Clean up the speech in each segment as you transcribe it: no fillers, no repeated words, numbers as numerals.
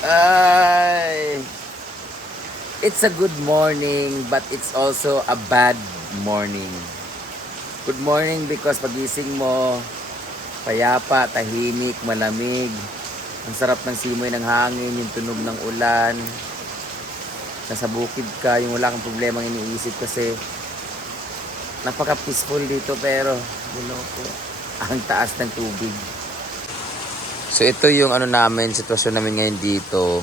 Ay, it's a good morning, but it's also a bad morning. Good morning because pagising mo, payapa, tahimik, malamig. Ang sarap ng simoy ng hangin, yung tunog ng ulan. Nasa bukid ka, yung wala kang problemang iniisip kasi napaka-peaceful dito pero ko, ang taas ng tubig. So ito yung sitwasyon namin ngayon dito.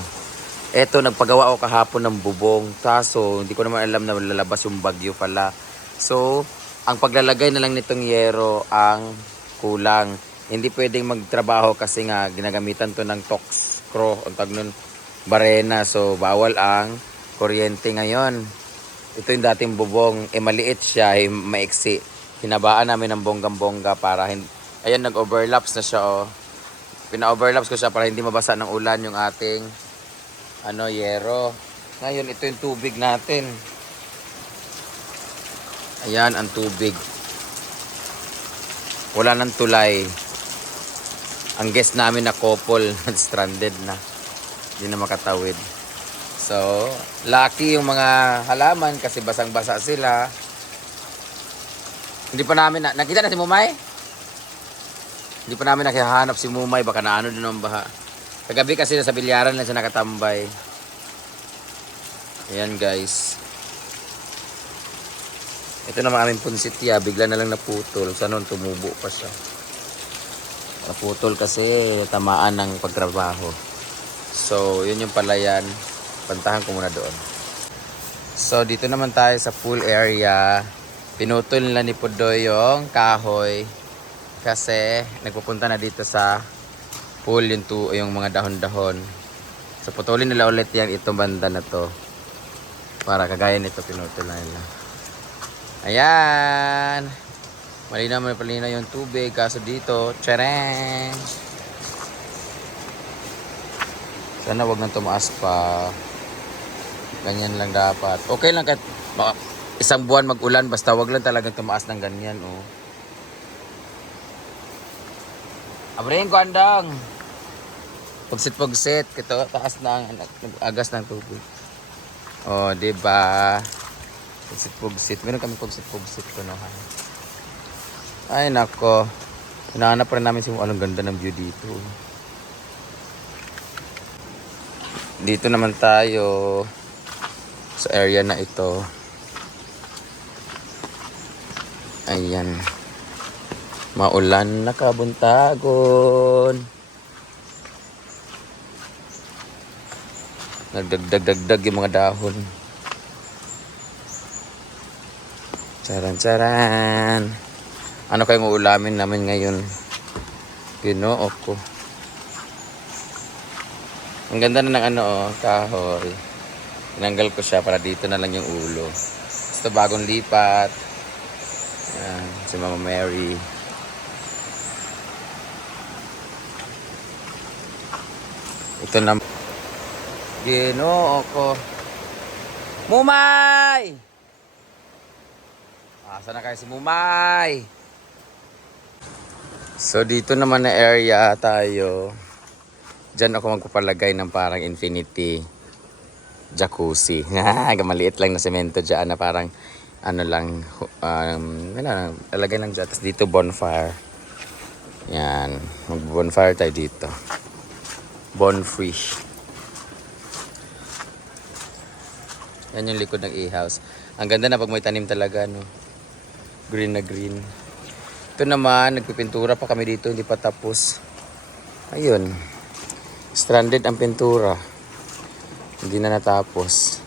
Eto, nagpagawa ako kahapon ng bubong. Kaso, hindi ko naman alam na lalabas yung bagyo pala. So, ang paglalagay na lang nitong yero ang kulang. Hindi pwedeng magtrabaho kasi nga ginagamitan to ng Toxcro, ang tag nun, barena. So, bawal ang kuryente ngayon. Ito yung dating bubong. Maliit siya, maiksi. Hinabaan namin ng bonggang-bongga para ayan, nag-overlaps na siya, oh. Pina-overlaps ko siya para hindi mabasa ng ulan yung ating yero. Ngayon, ito yung tubig natin. Ayan, ang tubig. Wala nang tulay. Ang guest namin na couple, stranded na. Hindi na makatawid. So, lucky yung mga halaman kasi basang-basa sila. Hindi pa namin nakita na si Mumay? Hindi pa namin nakahanap si Mumay. Baka naano din ang baha. Kagabi kasi nasa bilyaran lang siya nakatambay. Ayan guys. Ito naman aming punsit ya. Bigla na lang naputol. Sa noon tumubo pa siya. Naputol kasi tamaan ng pagtrabaho. So yun yung palayan. Pantahan ko muna doon. So dito naman tayo sa pool area. Pinutol nila ni Pudoy yung kahoy. Kasi nagpupunta na dito sa pool yung mga dahon-dahon. So putulin nila ulit yan itong banda na to. Para kagaya nito pinutol na nila. Ayan. Malinaw yung tubig. Kaso dito, tsereng. Sana wag nang tumaas pa. Ganyan lang dapat. Okay lang kahit isang buwan mag-ulan. Basta wag lang talagang tumaas ng ganyan. Oh. Abring ko andang. Pugsit-pugsit. Ito, taas na ang agas ng tubig. Oh, diba? Pugsit-pugsit. Meron kami pugsit-pugsit ko, no? Ay, nako. Hinahanap pa rin namin anong ganda ng view dito. Dito naman tayo sa area na ito. Ayan. Maulan na kabuntagon. Nagdagdag yung mga dahon. Charan-charan. Ano kayong uulamin namin ngayon? Ginoo ko. Ang ganda na ng kahoy. Tinanggal ko siya para dito na lang yung ulo. Ito bagong lipat. Ayan, si Mama Mary. Ito na. Ginoo ko. Mumay! Asa na kayo si Mumay? So dito naman na area tayo. Diyan ako magpapalagay ng parang infinity jacuzzi. Maliit lang na semento dyan na parang lalagay lang dyan. Tapos dito bonfire. Yan. Mag-bonfire tayo dito. Bonfish. Yan yung likod ng e-house. Ang ganda na pag may tanim talaga, no? Green na green. Ito naman, nagpipintura pa kami dito, hindi pa tapos. Ayun. Stranded ang pintura. Hindi na natapos.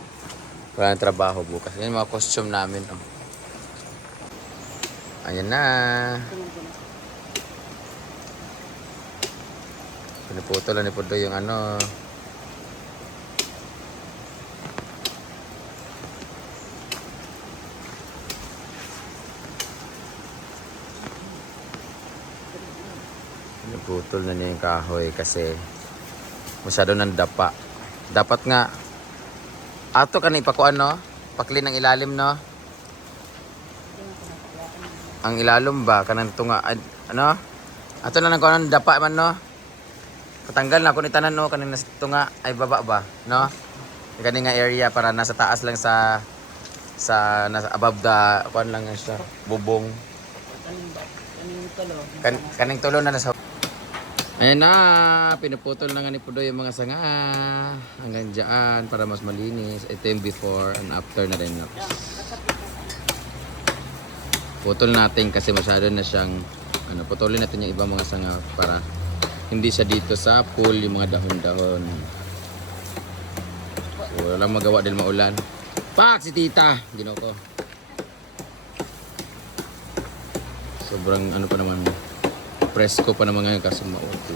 Wala na trabaho bukas. Yan yung mga costume namin, oh. Ayan na. Pinuputol na ni Pudo yung Pinuputol na niya yung kahoy kasi masyado ng dapa. Dapat nga ato ka na ipakuan, no? Pakli ng ilalim, no? Ang ilalim ba kanang tunga ato na nang kuan dapa man, no? Patanggal na ako ni tanan no kanina ito nga ay baba ba, no? Kani nga area para nasa taas lang sa nasa above the kuan lang siya, bubong. Kaning tulo na nasa. Ayan na, pinuputol na nga ni Pudoy yung mga sanga hanggang dyan para mas malinis. Ito yung before and after na rin. Putol natin kasi masyado na siyang putulin natin yung ibang mga sanga para hindi siya dito sa pool yung mga dahon-dahon. Walang magawa dahil maulan. Pak si tita, ginawa ko. Sobrang pa naman, presko pa naman ngayon kasi mauto.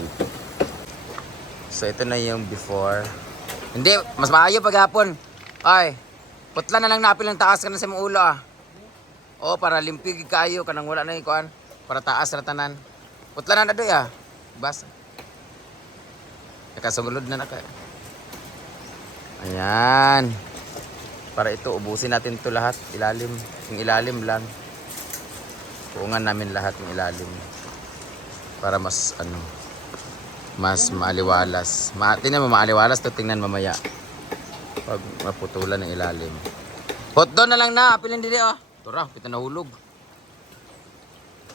So ito na yung before. Hindi, mas maayo paghapon. Ay, putla na lang napil ng taas ka na sa mong ulo O, para limpig kayo kanang wala na ikuan. Para taas na tanan. Putla na doy Bas. Nakasungulod na naka. Ayan. Para ito, ubusin natin ito lahat. Ilalim. Yung ilalim lang. Puungan namin lahat ng ilalim. Para mas mas maaliwalas. Tingnan mo maaliwalas to, tingnan mamaya. Pag maputulan ng ilalim. Hot doon na lang na, apilin dili Tura, pito nahulog.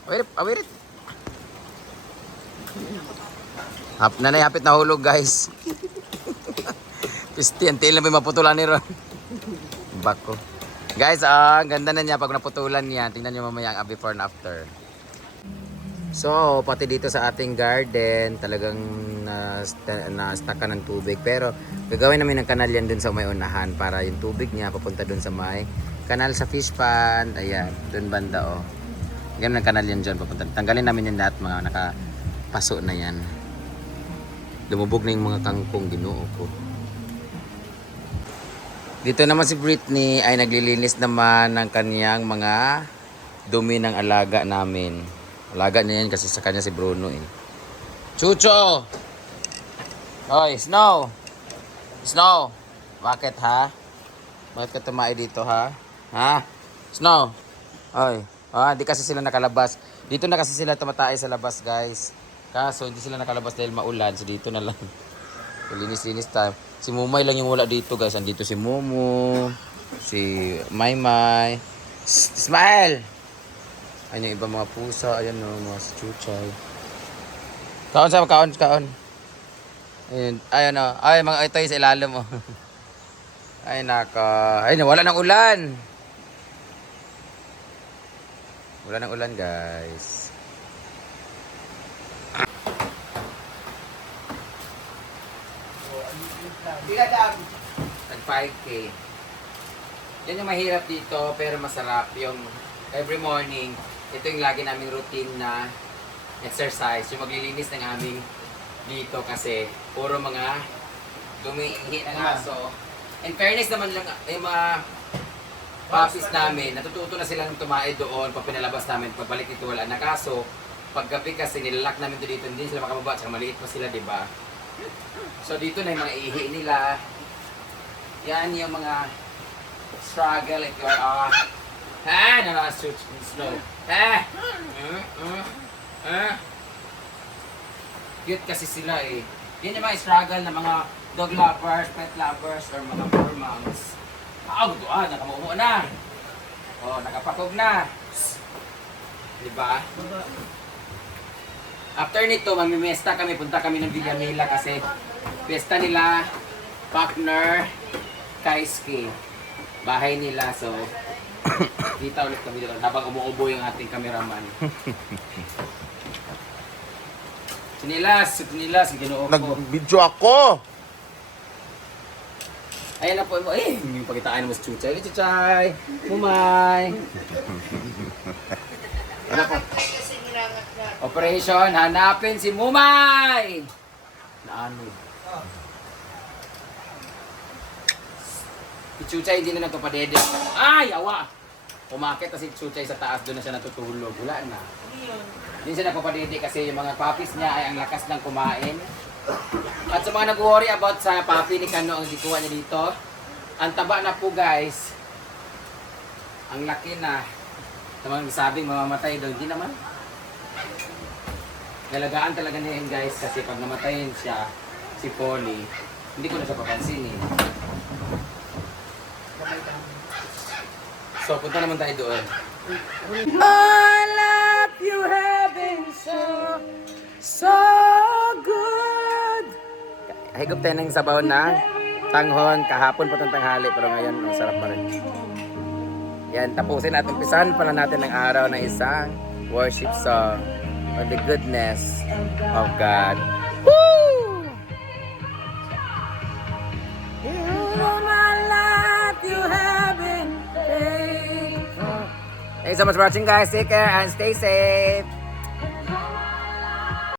Awirit. Hapit nahulog guys. Pisti, antil na may maputulan ni Ron. Bako. Guys, ganda na niya pag naputulan niya. Tingnan niyo mamaya ang before and after. So, pati dito sa ating garden, talagang na-stackan ng tubig. Pero, gagawin namin ng kanal yan dun sa may unahan para yung tubig niya papunta dun sa may kanal sa fish pond. Ayan, dun banda Ganun ang kanal yan dyan papunta. Tanggalin namin yung lahat mga nakapaso na yan. Lumubog na yung mga kangkong, ginoo ko. Dito naman si Britney ay naglilinis naman ng kanyang mga dumi ng alaga namin. Alaga niya yan kasi sa kanya si Bruno Chucho! Hoy, Snow! Snow! Bakit ha? Bakit ka tumae dito ha? Ha? Snow! Hoy, di kasi sila nakalabas. Dito na kasi sila tumatay sa labas guys. Kaso hindi sila nakalabas dahil maulan. So dito na lang. Linis-linis time. Si Mumay lang yung wala dito guys. Andito si Momo, si Maymay. Smile! Ayan yung ibang mga pusa. Ayan mga chuchay. Kaon. Ayan ay mga ito yung sa ilalim Ay naka. Ay nawala ng ulan. Wala ng ulan guys. Tag 5K. Yan yung mahirap dito pero masarap yung every morning. Ito yung lagi naming routine na exercise. Yung maglilinis ng aming dito kasi puro mga dumiihi ng aso. In fairness naman lang yung mga puppies namin, natututo na silang tumae doon pag pinalabas namin. Pagbalik dito wala na kaso. Paggabi kasi nilalak namin dito, hindi sila makababa. Tsaka maliit pa sila, diba? So dito na yung mga ihi nila. Yan yung mga struggle if you are Snow. Cute kasi sila Yan yung mga struggle ng mga dog lovers, pet lovers, or mga fur moms. Nakamumo na. Nakapakog na. Diba? After nito, mamimesta kami, punta kami ng Villamila kasi pesta nila, partner, Kaiski. Bahay nila, so dita ulit kami dito habang umuubo yung ating cameraman. Sinilas, ginoo ko. Nag-video ako! Ayan na po, yung pakitaan mo sa Chuchay. Chuchay! Mumay! Ano po? Operation, hanapin si Mumay! Naano? Si Chuchay hindi na nagpapadede. Ay, awa! Umakit na si Chuchay sa taas, doon na siya natutulog. Wala na. Hindi siya nagpapadede kasi yung mga puppies niya ay ang lakas ng kumain. At sa mga nag-worry about sa puppy ni Kano ang gikuha niya dito, ang taba na po guys. Ang laki na. Sa mga sabing mamamatay doon, hindi naman. Nalagaan talaga niya yun guys kasi pag namatayin siya, si Polly, hindi ko na siya papansinin. So, punta naman tayo doon. All of you have been so good. Higop tayo ng sabaw na tanghon. Kahapon pa itong tanghali pero ngayon ang sarap pa rin. Yan, tapusin at umpisan pala natin ng araw na isang worship song for the goodness of God. Woo! All my life you have been faithful. Thanks so much for watching guys. Take care and stay safe.